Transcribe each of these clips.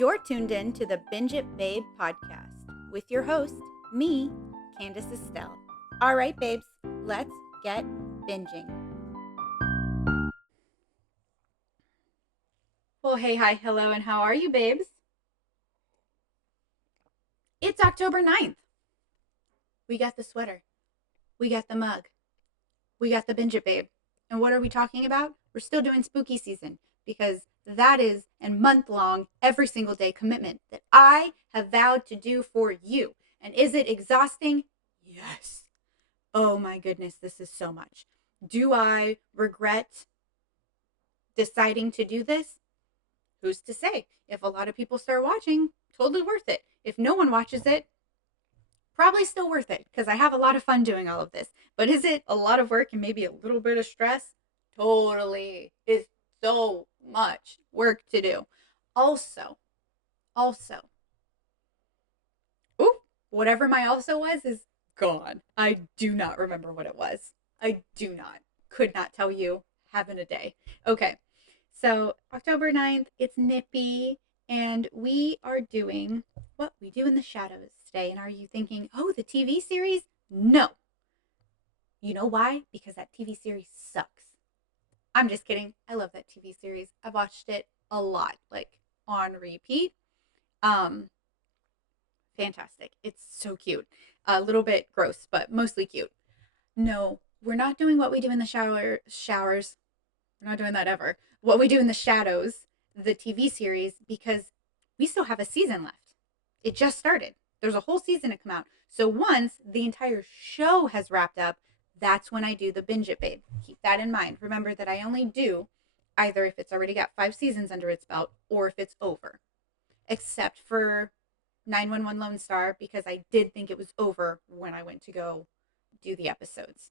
You're tuned in to the Binge It Babe podcast with your host, me, Candace Estelle. All right, babes, let's get binging. Well, hey, hi, hello, and how are you, babes? It's October 9th. We got the sweater. We got the mug. We got the Binge It Babe. And what are we talking about? We're still doing spooky season because that is a month-long, every single day commitment that I have vowed to do for you. And is it exhausting? Yes. Oh my goodness, this is so much. Do I regret deciding to do this? Who's to say? If a lot of people start watching, totally worth it. If no one watches it, probably still worth it because I have a lot of fun doing all of this. But is it a lot of work and maybe a little bit of stress? Totally. It's so much work to do. Also, ooh, whatever my also was is gone. I do not remember what it was. I do not. Could not tell you. Having a day. Okay. So October 9th, it's nippy, and we are doing what we do in the shadows today. And are you thinking, oh, the TV series? No. You know why? Because that TV series sucks. I'm just kidding. I love that TV series. I've watched it a lot, like on repeat. Fantastic. It's so cute. A little bit gross, but mostly cute. No, we're not doing what we do in the showers. We're not doing that ever. What we do in the shadows, the TV series, because we still have a season left. It just started. There's a whole season to come out. So once the entire show has wrapped up, that's when I do the Binge It Babe. Keep that in mind. Remember that I only do either if it's already got 5 seasons under its belt or if it's over. Except for 911 Lone Star, because I did think it was over when I went to go do the episodes.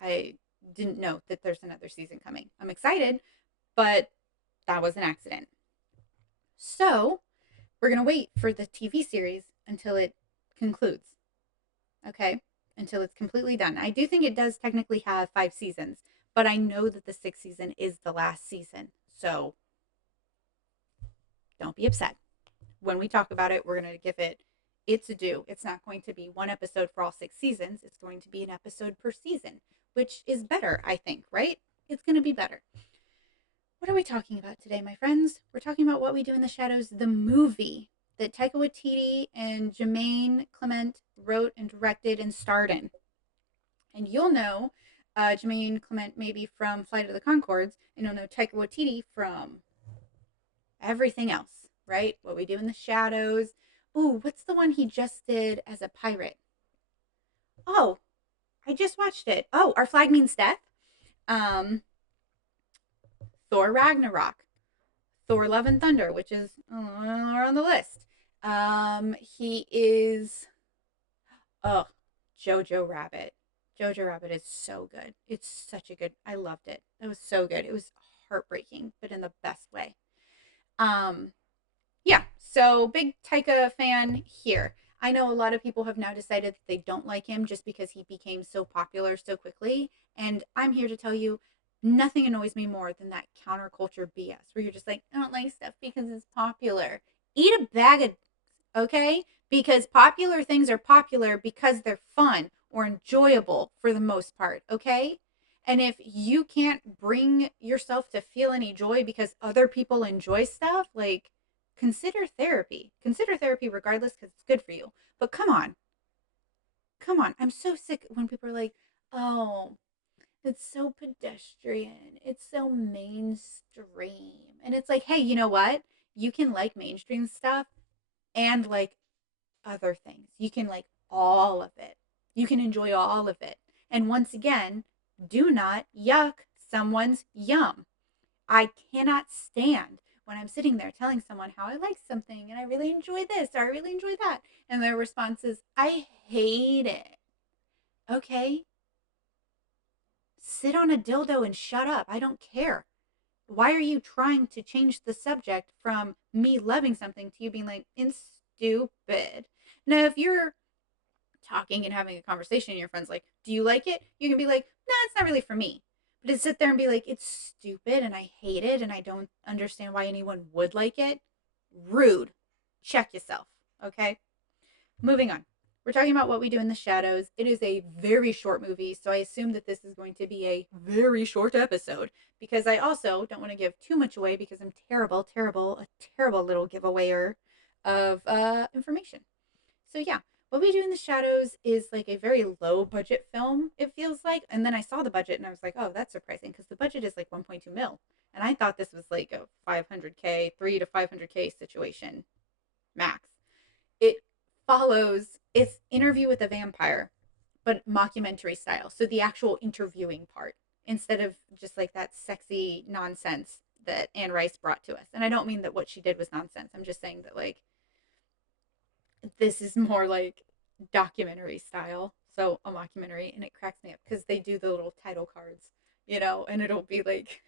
I didn't know that there's another season coming. I'm excited, but that was an accident. So we're going to wait for the TV series until it concludes. Okay? Until it's completely done. I do think it does technically have 5 seasons, but I know that the 6th season is the last season. So don't be upset. When we talk about it, we're going to give it its due. It's not going to be one episode for all 6 seasons. It's going to be an episode per season, which is better, I think, right? It's going to be better. What are we talking about today, my friends? We're talking about What We Do in the Shadows, the movie that Taika Waititi and Jermaine Clement wrote and directed and starred in. And you'll know Jermaine Clement maybe from Flight of the Conchords, and you'll know Taika Waititi from everything else, right? What We Do in the Shadows. Ooh, what's the one he just did as a pirate? Oh, I just watched it. Oh, Our Flag Means Death. Thor Ragnarok, Thor Love and Thunder, which is on the list. He is, Jojo Rabbit. Jojo Rabbit is so good. It's such a good, I loved it. It was so good. It was heartbreaking, but in the best way. Yeah, so big Taika fan here. I know a lot of people have now decided that they don't like him just because he became so popular so quickly. And I'm here to tell you, nothing annoys me more than that counterculture BS where you're just like, I don't like stuff because it's popular. Eat a bag of, okay? Because popular things are popular because they're fun or enjoyable for the most part, okay? And if you can't bring yourself to feel any joy because other people enjoy stuff, like, consider therapy. Consider therapy regardless because it's good for you. But come on. Come on. I'm so sick when people are like, oh, it's so pedestrian. It's so mainstream. And it's like, hey, you know what? You can like mainstream stuff and like other things. You can like all of it. You can enjoy all of it. And once again, do not yuck someone's yum. I cannot stand when I'm sitting there telling someone how I like something and I really enjoy this or I really enjoy that. And their response is, I hate it. Okay. Sit on a dildo and shut up. I don't care. Why are you trying to change the subject from me loving something to you being like, it's stupid? Now, if you're talking and having a conversation and your friend's like, do you like it? You can be like, nah, it's not really for me. But to sit there and be like, it's stupid and I hate it and I don't understand why anyone would like it. Rude. Check yourself. Okay? Moving on. We're talking about What We Do in the Shadows. It is a very short movie, so I assume that this is going to be a very short episode because I also don't want to give too much away because I'm a terrible little giveawayer of information. So yeah, What We Do in the Shadows is like a very low budget film, it feels like. And then I saw the budget and I was like, oh, that's surprising because the budget is like 1.2 mil. And I thought this was like a 500K, 3 to 500K situation max. It follows its Interview with a Vampire, but mockumentary style. So the actual interviewing part instead of just like that sexy nonsense that Anne Rice brought to us. And I don't mean that what she did was nonsense. I'm just saying that like this is more like documentary style. So a mockumentary, and it cracks me up because they do the little title cards, and it'll be like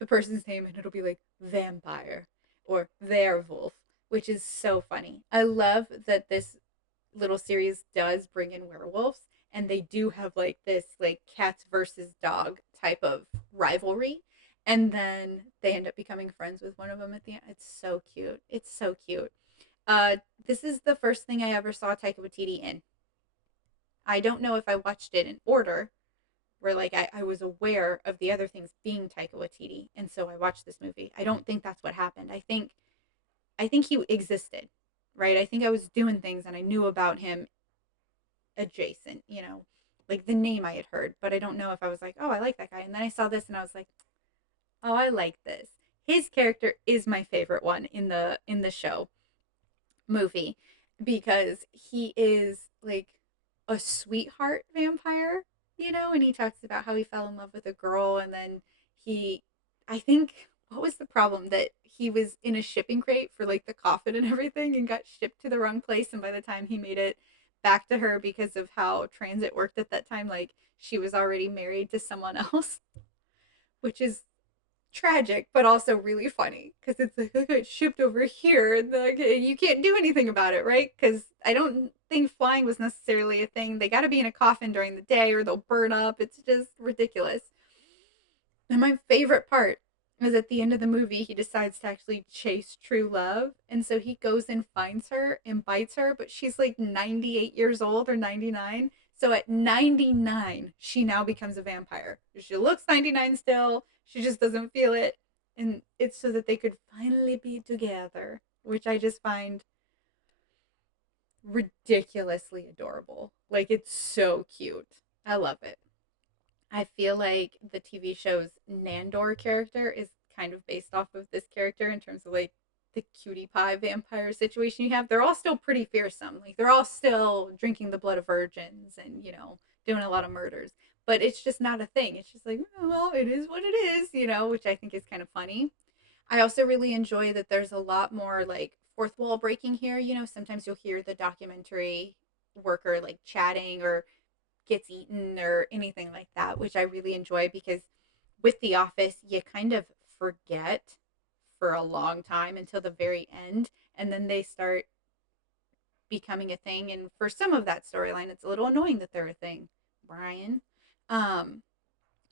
the person's name and it'll be like vampire or werewolf, which is so funny. I love that this little series does bring in werewolves and they do have like this like cats versus dog type of rivalry, and then they end up becoming friends with one of them at the end. It's so cute. It's so cute. This is the first thing I ever saw Taika Waititi in. I don't know if I watched it in order, where like I was aware of the other things being Taika Waititi, and so I watched this movie. I don't think that's what happened. I think he existed, right? I think I was doing things and I knew about him adjacent, like the name I had heard, but I don't know if I was like, oh, I like that guy. And then I saw this and I was like, oh, I like this. His character is my favorite one in the show movie because he is like a sweetheart vampire, and he talks about how he fell in love with a girl and then he I think what was the problem that he was in a shipping crate for like the coffin and everything and got shipped to the wrong place, and by the time he made it back to her because of how transit worked at that time, like she was already married to someone else, which is tragic, but also really funny because it's like I got shipped over here, and like you can't do anything about it, right? Because I don't think flying was necessarily a thing. They got to be in a coffin during the day, or they'll burn up. It's just ridiculous. And my favorite part is at the end of the movie, he decides to actually chase true love, and so he goes and finds her and bites her, but she's like 98 years old or 99. So at 99, she now becomes a vampire. She looks 99 still. She just doesn't feel it. And it's so that they could finally be together, which I just find ridiculously adorable. Like, it's so cute. I love it. I feel like the TV show's Nandor character is kind of based off of this character in terms of like the cutie pie vampire situation you have. They're all still pretty fearsome. Like they're all still drinking the blood of virgins and, doing a lot of murders. But it's just not a thing. It's just like, oh, well, it is what it is, which I think is kind of funny. I also really enjoy that there's a lot more like fourth wall breaking here. Sometimes you'll hear the documentary worker like chatting or gets eaten or anything like that, which I really enjoy because with The Office, you kind of forget for a long time until the very end, and then they start becoming a thing. And for some of that storyline, it's a little annoying that they're a thing, Brian. Um,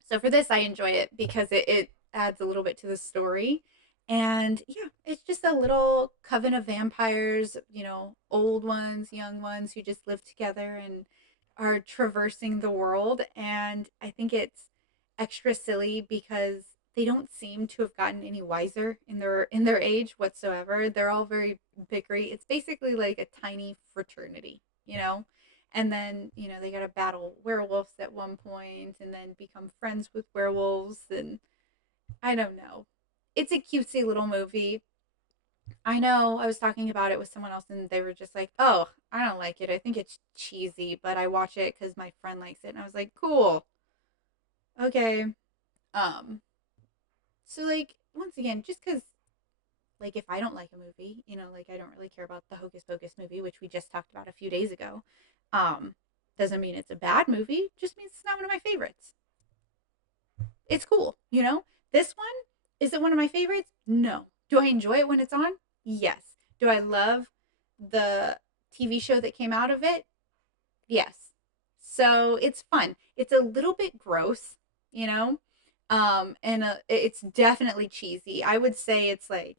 so for this, I enjoy it because it adds a little bit to the story. And yeah, it's just a little coven of vampires, old ones, young ones who just live together and are traversing the world. And I think it's extra silly because they don't seem to have gotten any wiser in their age whatsoever. They're all very bickery. It's basically like a tiny fraternity. And then, they got to battle werewolves at one point and then become friends with werewolves. And I don't know. It's a cutesy little movie. I know I was talking about it with someone else and they were just like, oh, I don't like it. I think it's cheesy, but I watch it because my friend likes it. And I was like, cool. Okay. Um, so like once again, just because like if I don't like a movie, like I don't really care about the Hocus Pocus movie, which we just talked about a few days ago. Um, doesn't mean it's a bad movie, just means it's not one of my favorites. It's cool. This one, is it one of my favorites? No. Do I enjoy it when it's on? Yes. Do I love the TV show that came out of it? Yes. So it's fun. It's a little bit gross, and it's definitely cheesy. I would say it's like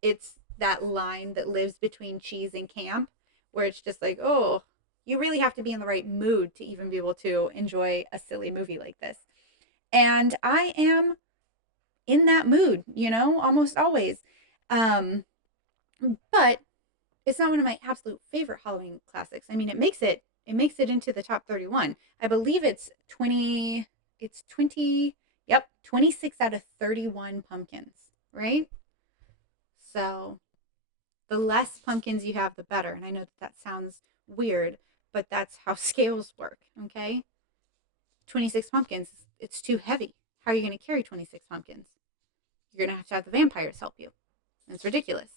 it's that line that lives between cheese and camp, where it's just like, oh, you really have to be in the right mood to even be able to enjoy a silly movie like this. And I am in that mood, almost always. Um, but it's not one of my absolute favorite Halloween classics. I mean, it makes it into the top 31. I believe it's 20, yep, 26 out of 31 pumpkins, right? So the less pumpkins you have, the better. And I know that sounds weird, but that's how scales work, okay? 26 pumpkins, it's too heavy. How are you going to carry 26 pumpkins? You're going to have the vampires help you. It's ridiculous.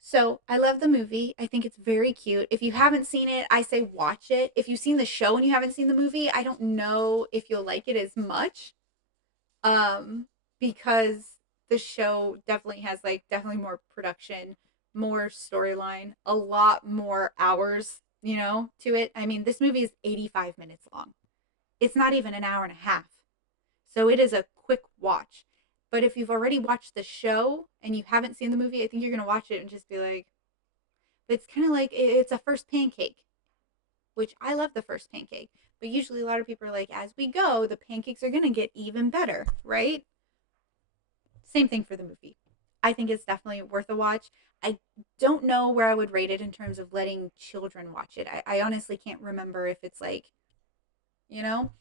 So I love the movie. I think it's very cute. If you haven't seen it, I say watch it. If you've seen the show and you haven't seen the movie, I don't know if you'll like it as much. Um, because the show definitely has definitely more production, more storyline, a lot more hours, to it. I mean, this movie is 85 minutes long. It's not even an hour and a half. So it is a quick watch. But if you've already watched the show and you haven't seen the movie, I think you're going to watch it and just be like, but it's kind of like it's a first pancake, which I love the first pancake. But usually a lot of people are like, as we go, the pancakes are going to get even better, right? Same thing for the movie. I think it's definitely worth a watch. I don't know where I would rate it in terms of letting children watch it. I honestly can't remember if it's you know,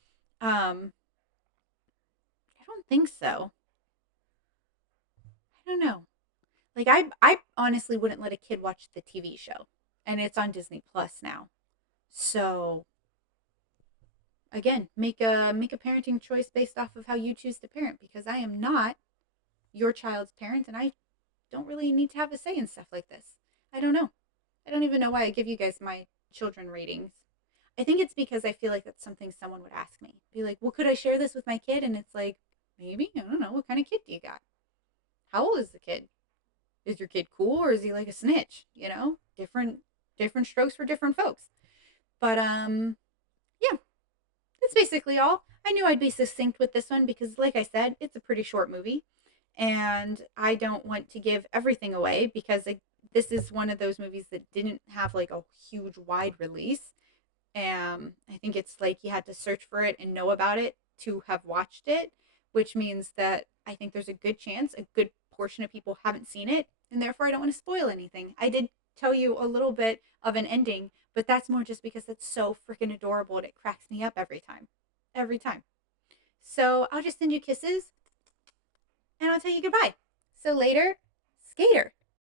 um, I don't think so. I don't know. I honestly wouldn't let a kid watch the TV show, and it's on Disney Plus now. So again, make a parenting choice based off of how you choose to parent, because I am not your child's parent, and I don't really need to have a say in stuff like this. I don't know. I don't even know why I give you guys my children ratings. I think it's because I feel like that's something someone would ask me. Be like, well, could I share this with my kid? And it's like, maybe. I don't know. What kind of kid do you got? How old is the kid? Is your kid cool, or is he like a snitch? Different strokes for different folks. But yeah, that's basically all. I knew I'd be succinct with this one because, like I said, it's a pretty short movie, and I don't want to give everything away because this is one of those movies that didn't have a huge wide release. I think it's like you had to search for it and know about it to have watched it, which means that I think there's a good chance a good portion of people haven't seen it, and therefore I don't want to spoil anything. I did tell you a little bit of an ending, but that's more just because it's so freaking adorable and it cracks me up every time. Every time. So I'll just send you kisses and I'll tell you goodbye. So later, skater.